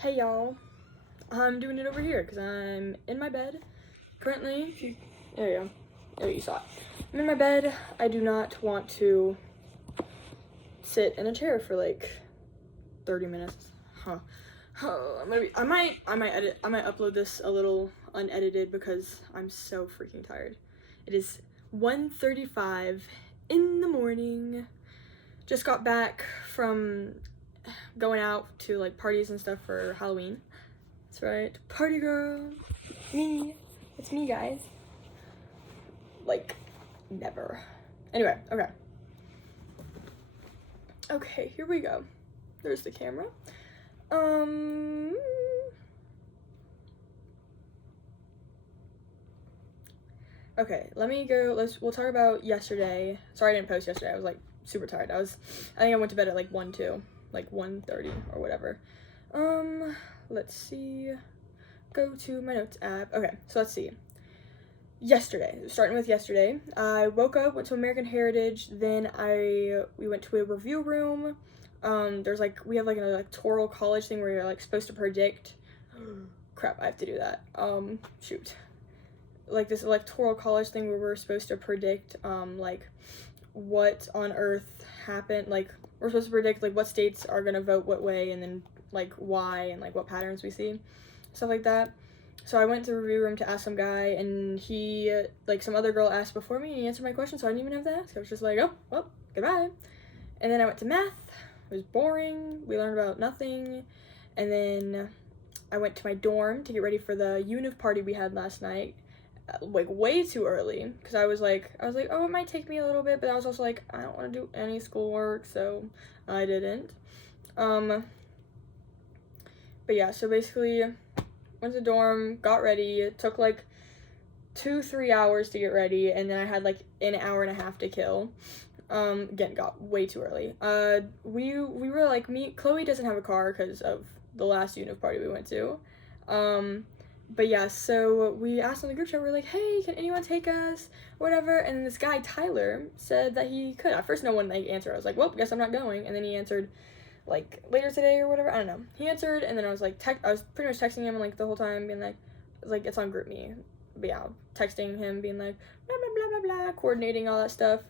Hey y'all, I'm doing it over here because I'm in my bed currently. There you go. There you saw it. I'm in my bed. I do not want to sit in a chair for like 30 minutes. Huh. Oh, I might upload this a little unedited because I'm so freaking tired. It is 1:35 in the morning. Just got back from going out to like parties and stuff for Halloween. That's right, party girl. Me. It's me, guys. Like, never. Anyway, okay. Okay, here we go. There's the camera. Okay, let me go. We'll talk about yesterday. Sorry I didn't post yesterday. I was like super tired. I think I went to bed at like 1, 2, like 1:30 or whatever. Let's see. Go to my notes app. Okay, so let's see. Yesterday, starting with yesterday, I woke up, went to American Heritage, then we went to a review room. We have like an electoral college thing where you're like supposed to predict. Crap, I have to do that. Shoot. Like this electoral college thing where we're supposed to predict like what on earth happened. Like we're supposed to predict like what states are gonna vote what way, and then like why, and like what patterns we see, stuff like that. So I went to the review room to ask some guy, and he, like, some other girl asked before me, and he answered my question, so I didn't even have to ask. I was just like, oh, well, goodbye. And then I went to math. It was boring. We learned about nothing. And then I went to my dorm to get ready for the univ party we had last night, like, way too early, because I was like, oh, it might take me a little bit, but I was also like, I don't want to do any schoolwork, so I didn't. But yeah, so basically went to the dorm, got ready. It took like 2-3 hours to get ready, and then I had like an hour and a half to kill. Again, got way too early. We were like, Chloe doesn't have a car because of the last univ party we went to. But yeah, so we asked on the group chat, we were like, hey, can anyone take us? Whatever. And this guy, Tyler, said that he could. At first, no one like answered. I was like, well, guess I'm not going. And then he answered like later today or whatever. I don't know. He answered, and then I was like, I was pretty much texting him like the whole time, being like it's on GroupMe. But yeah, texting him, being like blah blah blah blah blah, coordinating all that stuff.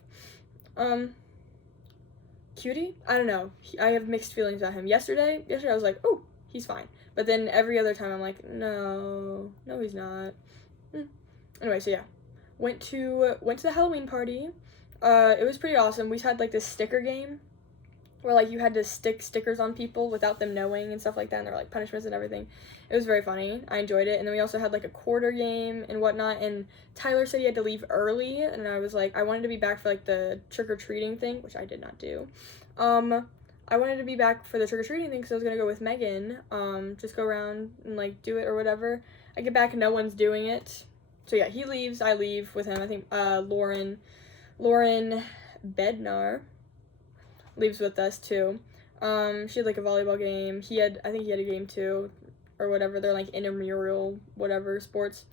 Cutie? I don't know. I have mixed feelings about him. Yesterday I was like, oh, he's fine. But then every other time I'm like, no, he's not. Anyway, so yeah, went to the Halloween party. It was pretty awesome. We had like this sticker game where like you had to stick stickers on people without them knowing and stuff like that, and there were like punishments and everything. It was very funny. I enjoyed it. And then we also had like a quarter game and whatnot, and Tyler said he had to leave early, and I was like, I wanted to be back for like the trick-or-treating thing, which I did not do. I wanted to be back for the trick-or-treating thing because I was gonna go with Megan, just go around and like do it or whatever. I get back and no one's doing it. So yeah, he leaves, I leave with him. I think Lauren Bednar leaves with us too. She had like a volleyball game. I think he had a game too, or whatever. They're like intramural, whatever, sports.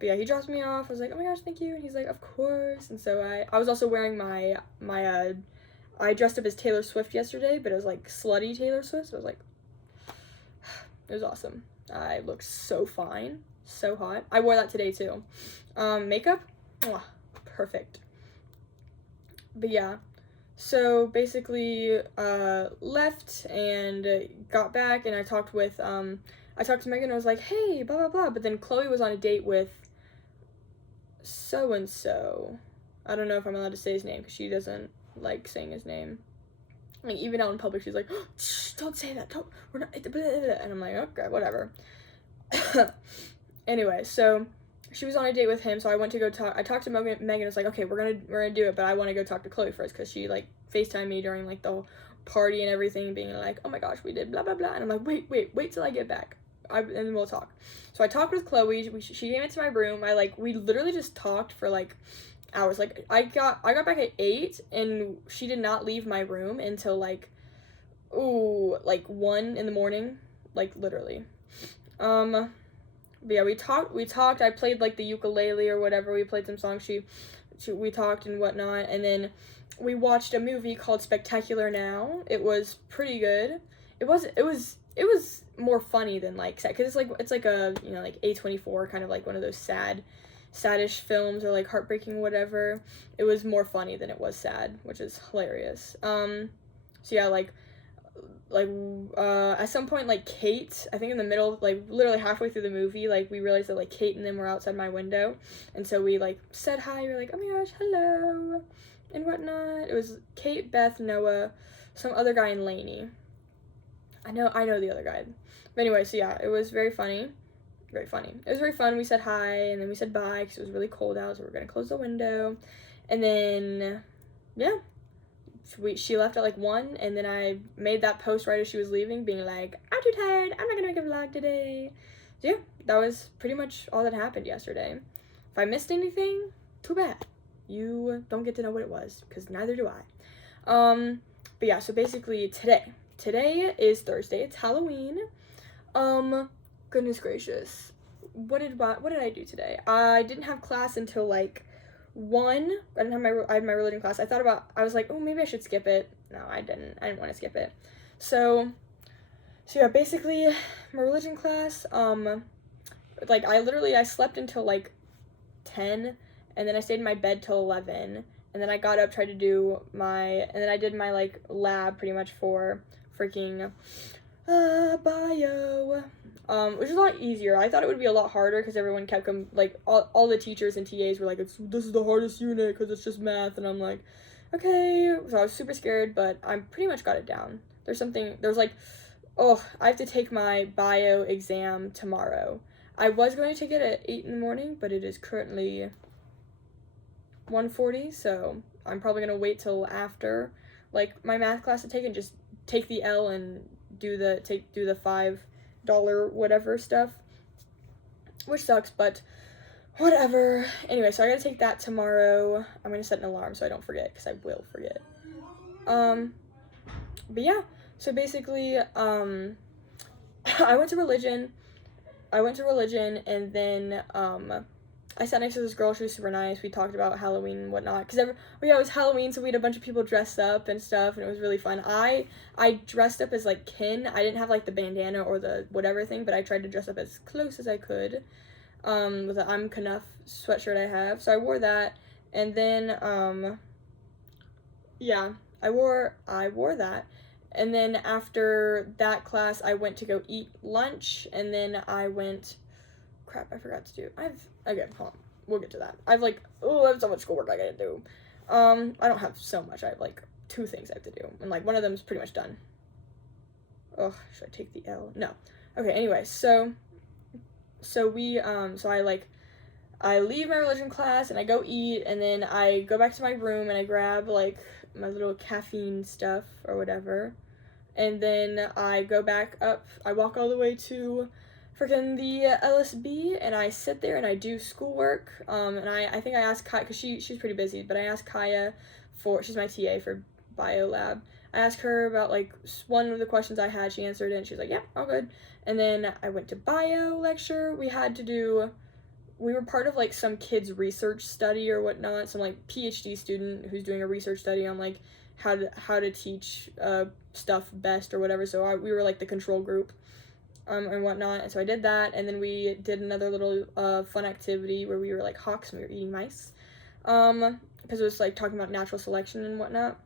But yeah, he drops me off. I was like, oh my gosh, thank you. And he's like, of course. And so I was also wearing my I dressed up as Taylor Swift yesterday, but it was like slutty Taylor Swift. So I was like, it was awesome. I looked so fine, so hot. I wore that today too. Makeup, perfect. But yeah. So basically, left and got back, and I talked to Megan, and I was like, hey, blah, blah, blah. But then Chloe was on a date with so-and-so. I don't know if I'm allowed to say his name, because she doesn't like saying his name. Like, even out in public, she's like, oh, shh, don't say that, we're not, and I'm like, okay, whatever. Anyway, so she was on a date with him, so I went to go talk. I talked to Megan. I was like, okay, we're gonna do it, but I want to go talk to Chloe first, because she like FaceTimed me during like the party and everything, being like, oh my gosh, we did blah blah blah, and I'm like, wait till I get back, and then we'll talk. So I talked with Chloe. She came into my room. we literally just talked for like hours. Like I got back at 8, and she did not leave my room until like 1 in the morning, like literally. But yeah, we talked. I played like the ukulele or whatever. We played some songs. We talked and whatnot, and then we watched a movie called Spectacular Now. It was pretty good. It was it was more funny than like sad, because it's like a, you know, like A24, kind of like one of those sadish films, or like heartbreaking, whatever. It was more funny than it was sad, which is hilarious. So yeah, like at some point, like Kate, I think in the middle, like literally halfway through the movie, like we realized that like Kate and them were outside my window, and so we like said hi. We were like, oh my gosh, hello, and whatnot. It was Kate, Beth, Noah, some other guy, and Lainey. I know the other guy. But anyway, so yeah, it was very funny. Very funny. It was very fun. We said hi, and then we said bye, because it was really cold out, so we were going to close the window. And then, yeah, she left at like 1, and then I made that post right as she was leaving, being like, I'm too tired, I'm not going to make a vlog today. So yeah, that was pretty much all that happened yesterday. If I missed anything, too bad. You don't get to know what it was, because neither do I. But yeah, so basically Today is Thursday. It's Halloween. Goodness gracious. What did I do today? I didn't have class until like 1. I had my religion class. I was like, oh, maybe I should skip it. No, I didn't want to skip it. So yeah, basically my religion class, like I slept until like 10, and then I stayed in my bed till 11, and then I got up, tried to do and then I did my like lab pretty much for freaking bio, which is a lot easier. I thought it would be a lot harder, because everyone kept like all the teachers and TAs were like, this is the hardest unit because it's just math, and I'm like, okay. So I was super scared, but I pretty much got it down. There's like, oh, I have to take my bio exam tomorrow. I was going to take it at 8 in the morning, but it is currently 1:40, so I'm probably gonna wait till after like my math class to take, and just take the L and do the $5 whatever stuff, which sucks, but whatever. Anyway, so I gotta take that tomorrow. I'm gonna set an alarm so I don't forget, because I will forget. But yeah, so basically, I went to religion, and then I sat next to this girl. She was super nice. We talked about Halloween and whatnot, because it was Halloween, so we had a bunch of people dressed up and stuff, and it was really fun. I dressed up as like Ken. I didn't have like the bandana or the whatever thing, but I tried to dress up as close as I could, with the I'm Knuff sweatshirt I have. So I wore that, and then yeah, I wore that. And then after that class, I went to go eat lunch, and then I went, crap, I forgot to do, okay, hold on, we'll get to that. I have so much schoolwork I gotta do. I don't have so much, I have like 2 things I have to do, and like one of them is pretty much done. Oh, should I take the L? No. Okay, anyway, so I leave my religion class, and I go eat, and then I go back to my room, and I grab like my little caffeine stuff or whatever, and then I go back up. I walk all the way to freaking the LSB, and I sit there and I do schoolwork, and I think I asked Kaya, because she's pretty busy, but I asked Kaya she's my TA for bio lab. I asked her about like one of the questions I had. She answered it, and she was like, yeah, all good. And then I went to bio lecture. We were part of like some kid's research study or whatnot, some like PhD student who's doing a research study on like how to teach stuff best or whatever. So we were like the control group, and whatnot, and so I did that, and then we did another little fun activity where we were like hawks and we were eating mice, because it was like talking about natural selection and whatnot.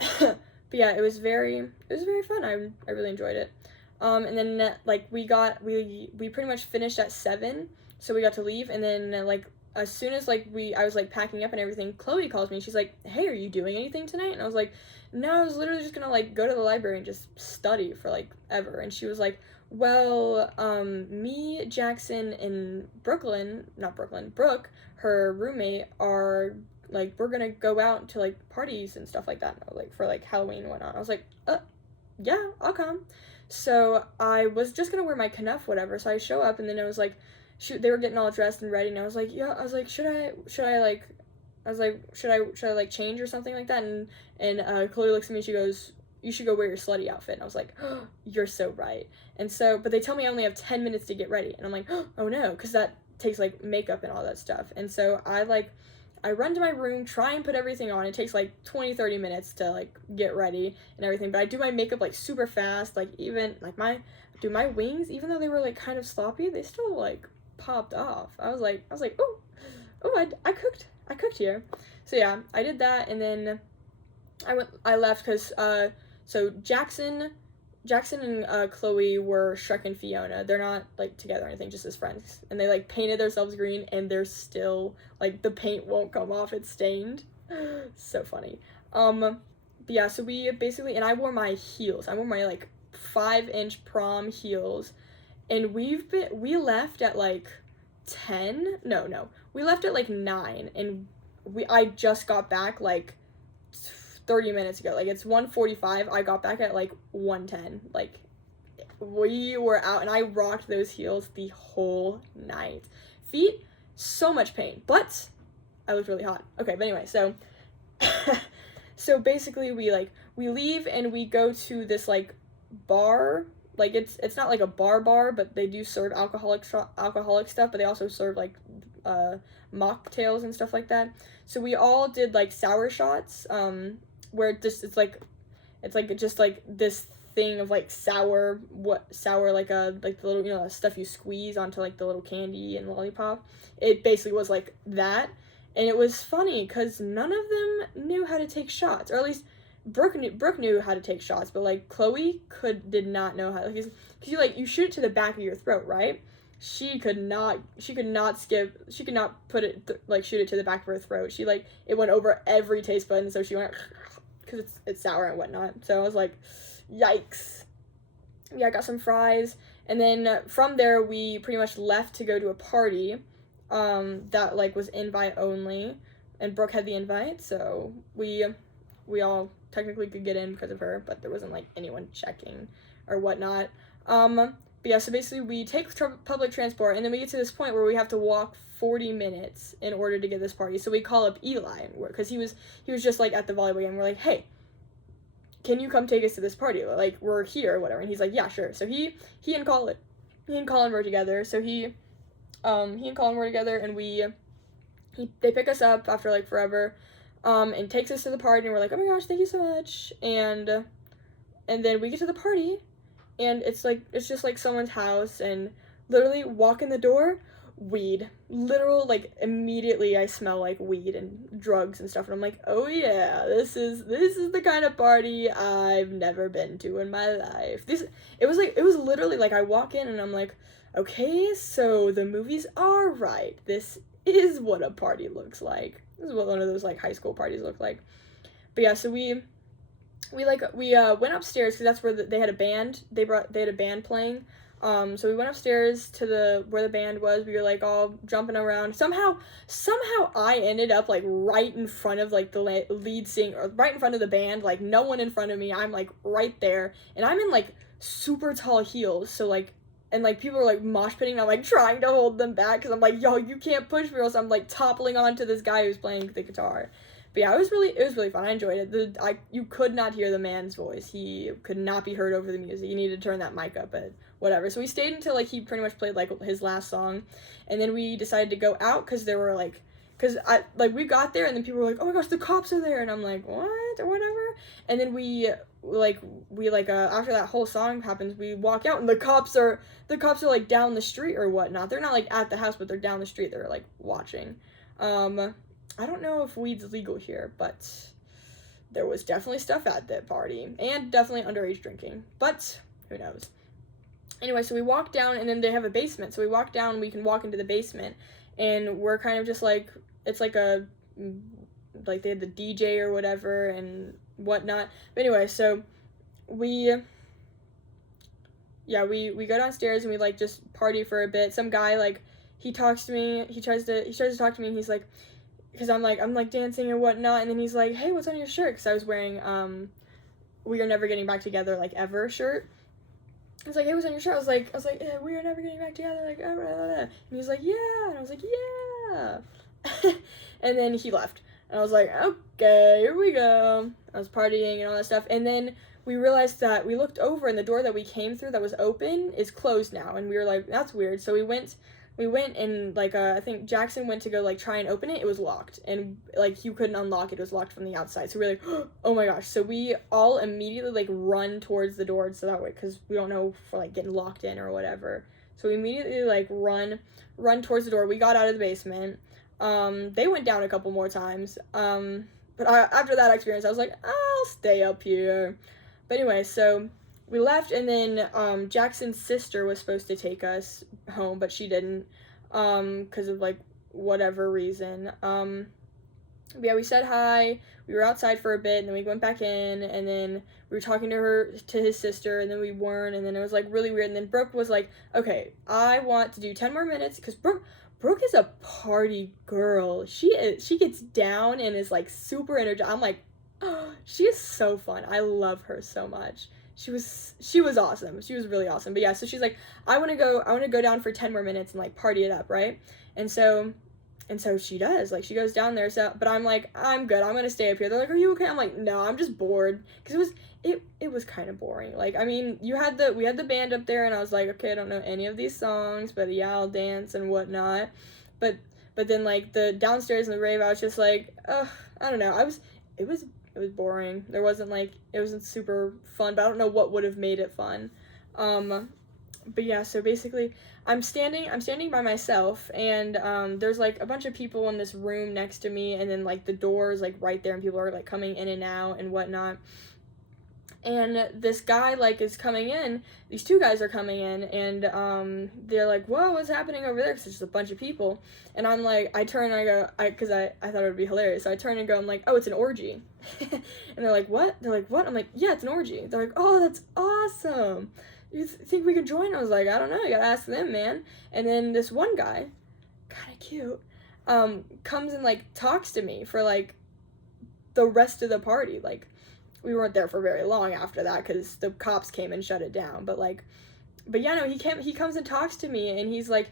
But yeah, it was very fun. I really enjoyed it. And then like we pretty much finished at 7, so we got to leave, and then like as soon as like I was like packing up and everything, Chloe calls me and she's like, hey, are you doing anything tonight? And I was like, no, I was literally just gonna like go to the library and just study for like ever. And she was like, well, me, Jackson, and Brooke, her roommate, are like, we're gonna go out to like parties and stuff like that, like for like Halloween and whatnot. I was like, yeah, I'll come. So I was just gonna wear my knuff, whatever. So I show up, and then I was like, they were getting all dressed and ready, and I was like, yeah, I was like, should I like change or something like that? And Chloe looks at me and she goes, you should go wear your slutty outfit. And I was like, oh, you're so right. And so, but they tell me I only have 10 minutes to get ready, and I'm like, oh no, because that takes like makeup and all that stuff. And so I I run to my room, try and put everything on. It takes like 20-30 minutes to like get ready and everything, but I do my makeup like super fast. Like even like my wings, even though they were like kind of sloppy, they still like popped off. I was like oh, I cooked here. So yeah, I did that, and then I left because so Jackson and Chloe were Shrek and Fiona. They're not like together or anything, just as friends. And they like painted themselves green, and they're still like the paint won't come off. It's stained. So funny. But yeah, so we basically, and I wore my heels. I wore my like 5-inch prom heels, and we left at like 10. No, we left at like 9, and I just got back like 30 minutes ago. Like it's 1:45. I got back at like 1:10. Like we were out, and I rocked those heels the whole night. Feet, so much pain, but I looked really hot. Okay, but anyway, so so basically we leave and we go to this like bar. Like it's not like a bar, but they do serve alcoholic stuff, but they also serve like mocktails and stuff like that. So we all did like sour shots, where it's like just like this thing of like sour like the little, you know, stuff you squeeze onto like the little candy and lollipop. It basically was like that, and it was funny because none of them knew how to take shots, or at least Brooke knew how to take shots, but like Chloe did not know how, because you shoot it to the back of your throat, right? She could not put it shoot it to the back of her throat. She like, it went over every taste bud, and so she went because it's sour and whatnot. So I was like, yikes. Yeah, I got some fries, and then from there we pretty much left to go to a party that like was invite only, and Brooke had the invite, so we all technically could get in because of her, but there wasn't like anyone checking or whatnot. But yeah, so basically we take public transport, and then we get to this point where we have to walk 40 minutes in order to get this party. So we call up Eli, because he was just like at the volleyball game. We're like, hey, can you come take us to this party? Like, we're here or whatever. And he's like, yeah, sure. So he and Colin were together. So he and Colin were together, and they pick us up after like forever, and takes us to the party, and we're like, oh my gosh, thank you so much. And then we get to the party, and it's just like someone's house, and literally walk in the door, weed. Literal, like, immediately I smell like weed and drugs and stuff, and I'm like, oh yeah, this is the kind of party I've never been to in my life. It was literally like I walk in and I'm like, okay, so the movies are right. This is what a party looks like. This is what one of those like high school parties look like. But yeah, so we went upstairs because that's where they had a band. They had a band playing. So we went upstairs to where the band was. We were like all jumping around. Somehow I ended up like right in front of like the lead singer, right in front of the band. Like no one in front of me. I'm like right there, and I'm in like super tall heels. So like, and like people are like mosh pitting. I'm like trying to hold them back because I'm like, yo, you can't push me, or else I'm like toppling onto this guy who's playing the guitar. But yeah, it was really fun. I enjoyed it. You could not hear the man's voice. He could not be heard over the music. You needed to turn that mic up, but whatever. So we stayed until like he pretty much played like his last song, and then we decided to go out because there were like, we got there and then people were like, oh my gosh, the cops are there, and I'm like, what, or whatever. And then we after that whole song happens, we walk out and the cops are like down the street or whatnot. They're not like at the house, but they're down the street. They're like watching. I don't know if weed's legal here, but there was definitely stuff at that party, and definitely underage drinking, but who knows. Anyway, so we walk down, and then they have a basement, so we walk down, we can walk into the basement, and we're kind of just like, it's like they had the DJ or whatever and whatnot. But anyway, so we go downstairs and we like just party for a bit. Some guy, like, he talks to me, he tries to talk to me, and he's like, because I'm like dancing and whatnot, and then he's like, hey, what's on your shirt? Because I was wearing We Are Never Getting Back Together, like, ever shirt. He's like, hey, what's on your shirt? I was like, yeah, we are never getting back together, like, blah, blah, blah. And he's like, yeah, and I was like, yeah. And then he left, and I was like, okay, here we go. I was partying and all that stuff, and then we realized that we looked over, and the door that we came through that was open is closed now, and we were like, that's weird. So we went we went and like I think Jackson went to go like try and open it. It was locked, and like you couldn't unlock it. It was locked from the outside. So we're like, oh my gosh. So we all immediately like run towards the door so that way, because we don't know for like getting locked in or whatever. So we immediately like run towards the door. We got out of the basement. They went down a couple more times. But after that experience, I was like, I'll stay up here. But anyway, so we left, and then Jackson's sister was supposed to take us home, but she didn't, because of like whatever reason. But yeah, we said hi. We were outside for a bit, and then we went back in, and then we were talking to his sister, and then we weren't, and then it was like really weird. And then Brooke was like, okay, I want to do 10 more minutes, because Brooke is a party girl. She gets down and is like super energetic. I'm like, oh, she is so fun. I love her so much. She was awesome. She was really awesome. But yeah, so she's like, I want to go down for 10 more minutes and like party it up, right? And so she does. Like, she goes down there. So, but I'm like, I'm good. I'm gonna stay up here. They're like, are you okay? I'm like, no, I'm just bored, because it was kind of boring. Like, I mean, we had the band up there, and I was like, okay, I don't know any of these songs, but yeah, I'll dance and whatnot. But then like the downstairs in the rave, I was just like, I don't know. It was boring. There wasn't like, it wasn't super fun, but I don't know what would have made it fun. But yeah, so basically I'm standing by myself, and there's like a bunch of people in this room next to me, and then like the door is like right there, and people are like coming in and out and whatnot. And this guy like is coming in, these two guys are coming in, and they're like, whoa, what's happening over there? Because it's just a bunch of people. And I'm like, I turn and I go, because I thought it would be hilarious, so I turn and go, I'm like, oh, it's an orgy. And they're like, what? They're like, what? I'm like, yeah, it's an orgy. They're like, oh, that's awesome. You think we could join? I was like, I don't know, you gotta ask them, man. And then this one guy, kind of cute, comes and like talks to me for like the rest of the party. Like, we weren't there for very long after that, because the cops came and shut it down. But yeah, no, he comes and talks to me, and he's like,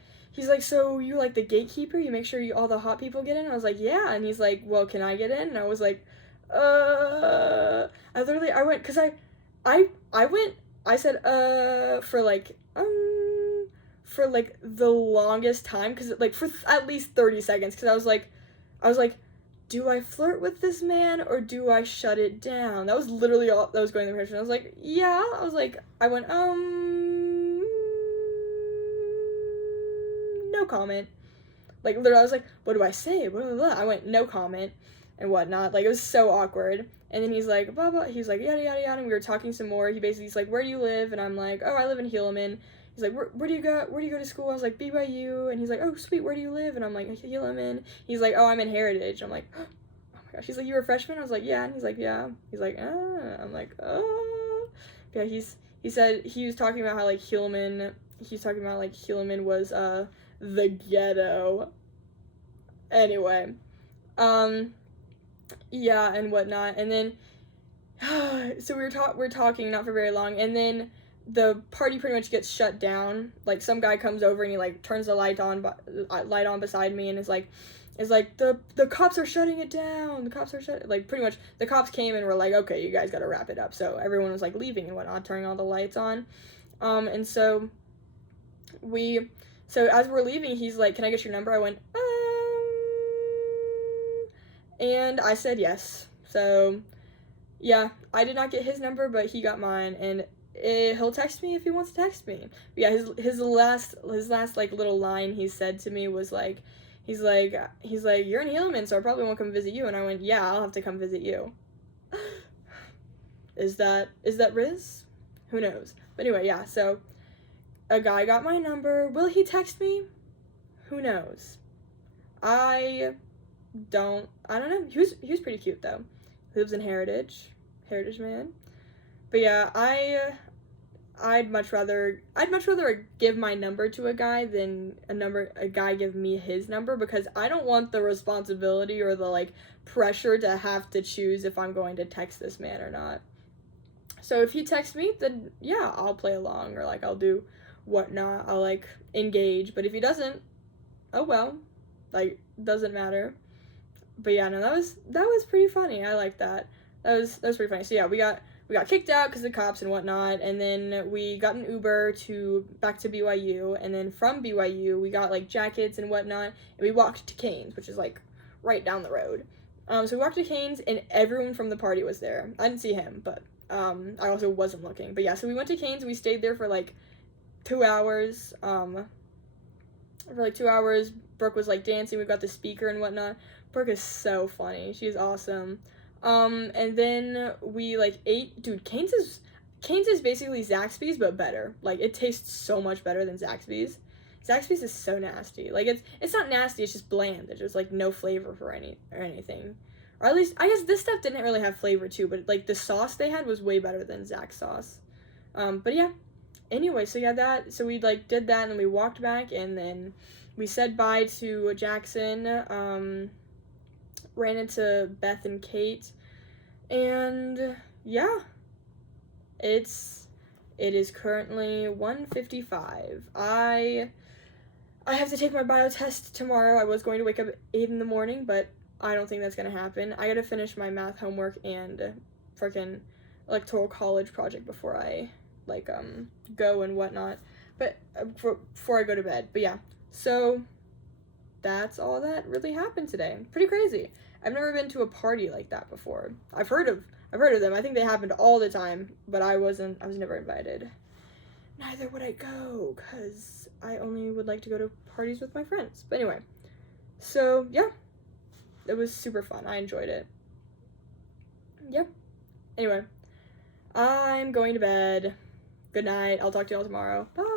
so you're like the gatekeeper? You make sure all the hot people get in? And I was like, yeah. And he's like, well, can I get in? And I was like, I went, because I said, for like the longest time, because like for at least 30 seconds, because I was like, do I flirt with this man, or do I shut it down? That was literally all that was going through my head. I was like, yeah. I went, no comment. Like, literally, I was like, what do I say? Blah, blah, blah. I went, no comment, and whatnot. Like, it was so awkward. And then he's like, blah, blah. He's like, yada, yada, yada. And we were talking some more. He's like, where do you live? And I'm like, oh, I live in Helaman. He's like, where do you go to school? I was like, BYU. And he's like, oh, sweet, where do you live? And I'm like, Helaman. He's like, oh, I'm in Heritage. I'm like, oh my gosh. He's like, you're a freshman? I was like, yeah. And he's like, yeah. He's like, ah. I'm like, oh. Yeah, he said, he was talking about how, like, Helaman was, the ghetto. Anyway, yeah, and whatnot. And then, so we're talking not for very long, and then the party pretty much gets shut down. Like, some guy comes over and he like turns the light on beside me, and is like the cops are shutting it down. The cops are like, pretty much the cops came and were like, okay, you guys gotta wrap it up. So everyone was like leaving and whatnot, turning all the lights on. And so as we're leaving, he's like, can I get your number? I went, and I said yes. So yeah, I did not get his number, but he got mine, and he'll text me if he wants to text me. But yeah, his last like little line he said to me was like, he's like, you're in Helaman, so I probably won't come visit you. And I went, yeah, I'll have to come visit you. Is that Riz? Who knows? But anyway, yeah, so a guy got my number. Will he text me? Who knows? I don't know. He was pretty cute though. He lives in Heritage man. But yeah, I'd much rather give my number to a guy than a guy give me his number, because I don't want the responsibility or the like pressure to have to choose if I'm going to text this man or not. So if he texts me, then yeah, I'll play along, or like I'll do whatnot. I'll like engage. But if he doesn't, oh well, like, doesn't matter. But yeah, no, that was pretty funny. I like that. That was pretty funny. So yeah, we we got kicked out because of the cops and whatnot, and then we got an Uber back to BYU, and then from BYU we got like jackets and whatnot, and we walked to Canes, which is like right down the road. So we walked to Canes, and everyone from the party was there. I didn't see him, but I also wasn't looking. But yeah, so we went to Canes, and we stayed there for like 2 hours. For like 2 hours, Brooke was like dancing. We got the speaker and whatnot. Brooke is so funny. She's awesome. And then we like ate. Dude, Canes is basically Zaxby's but better. Like, it tastes so much better than Zaxby's. Zaxby's is so nasty. Like, it's not nasty. It's just bland. There's just like no flavor for anything. Or at least I guess this stuff didn't really have flavor too. But like the sauce they had was way better than Zach's sauce. But yeah. Anyway, so yeah, so we like did that, and then we walked back, and then we said bye to Jackson, ran into Beth and Kate, and yeah, it is currently 1:55. I have to take my bio test tomorrow. I was going to wake up at 8 in the morning, but I don't think that's gonna happen. I gotta finish my math homework and freaking electoral college project before I go and whatnot, but before I go to bed. But yeah, so that's all that really happened today. Pretty crazy. I've never been to a party like that before. I've heard of them. I think they happened all the time, but I was never invited. Neither would I go, because I only would like to go to parties with my friends. But anyway, so yeah, it was super fun. I enjoyed it. Yeah. Anyway, I'm going to bed. Good night. I'll talk to y'all tomorrow. Bye.